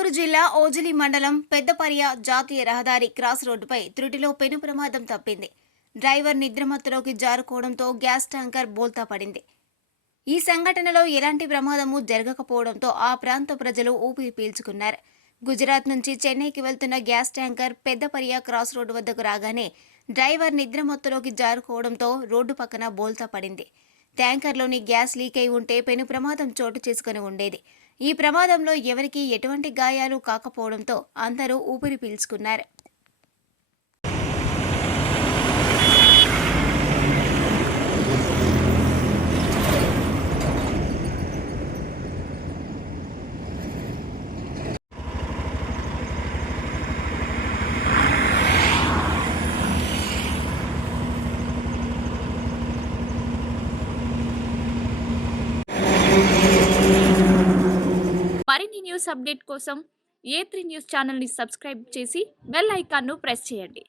నెల్లూరు జిల్లా ఓజిలి మండలం పెద్దపర్య జాతీయ రహదారి క్రాస్ రోడ్డుపై త్రుటిలో పెను ప్రమాదం తప్పింది. డ్రైవర్ నిద్రమత్తులోకి జారుకోవడంతో గ్యాస్ ట్యాంకర్ బోల్తా పడింది. ఈ సంఘటనలో ఎలాంటి ప్రమాదము జరగకపోవడంతో ఆ ప్రాంత ప్రజలు ఊపిరి పీల్చుకున్నారు. గుజరాత్ నుంచి చెన్నైకి వెళ్తున్న గ్యాస్ ట్యాంకర్ పెద్దపర్య క్రాస్ రోడ్డు వద్దకు రాగానే డ్రైవర్ నిద్రమత్తులోకి జారుకోవడంతో రోడ్డు పక్కన బోల్తా పడింది. ట్యాంకర్లోని గ్యాస్ లీక్ అయి ఉంటే పెను ప్రమాదం చోటు చేసుకుని ఉండేది. ఈ ప్రమాదంలో ఎవరికీ ఎటువంటి గాయాలు కాకపోవడంతో అందరూ ఊపిరి పీల్చుకున్నారు. మరిన్ని న్యూస్ అప్డేట్ కోసం A3 న్యూస్ ఛానల్ని సబ్స్క్రైబ్ చేసి బెల్ ఐకాన్ను ప్రెస్ చేయండి.